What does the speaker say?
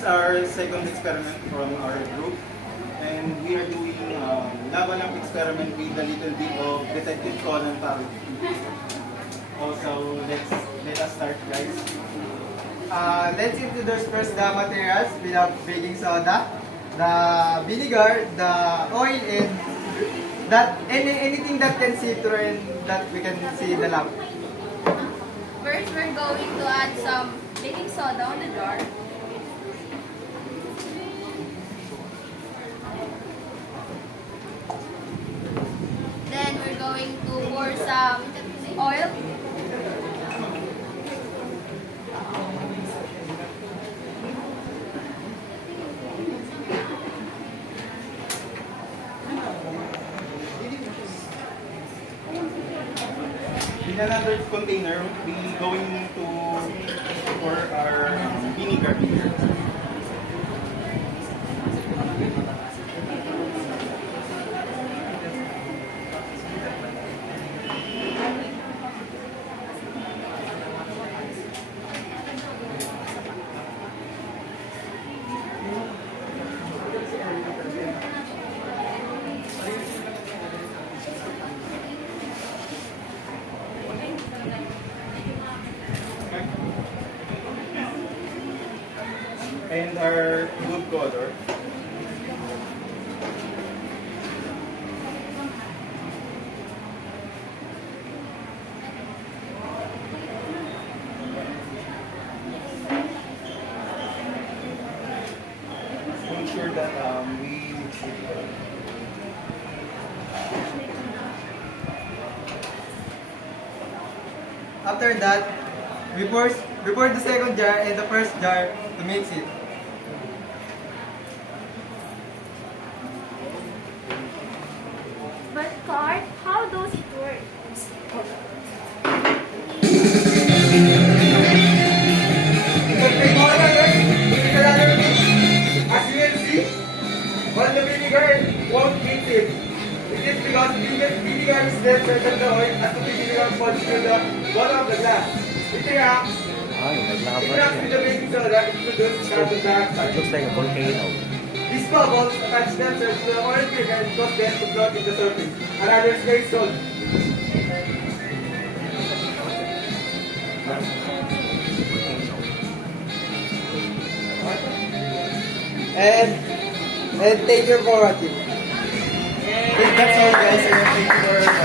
is our second experiment from our group. And we are doing lava lamp experiment with a little bit of Detective Conan parody. Also, let us start, guys. Let's introduce first the materials. We have baking soda, the vinegar, the oil, and anything that can see through and that we can see the lamp. First, we're going to add some baking soda on the jar. Then we're going to pour some oil. In another container, we going to pour our vinegar here. And our food color. Make sure that we mix it well. After that, we pour the second jar and the first jar to mix it. But Cart, how does it work? As you can see, while the vinegar won't mix it. It is because vinegar is denser than the oil as the vinegar falls to the bottom of the glass. It reacts with the baking soda, it produces carbon dioxide. Looks like a volcano. These bubbles attach themselves to the oil cake and cause them to float in the surface. Another space solid. And thank you for watching. That's all, guys. And thank you for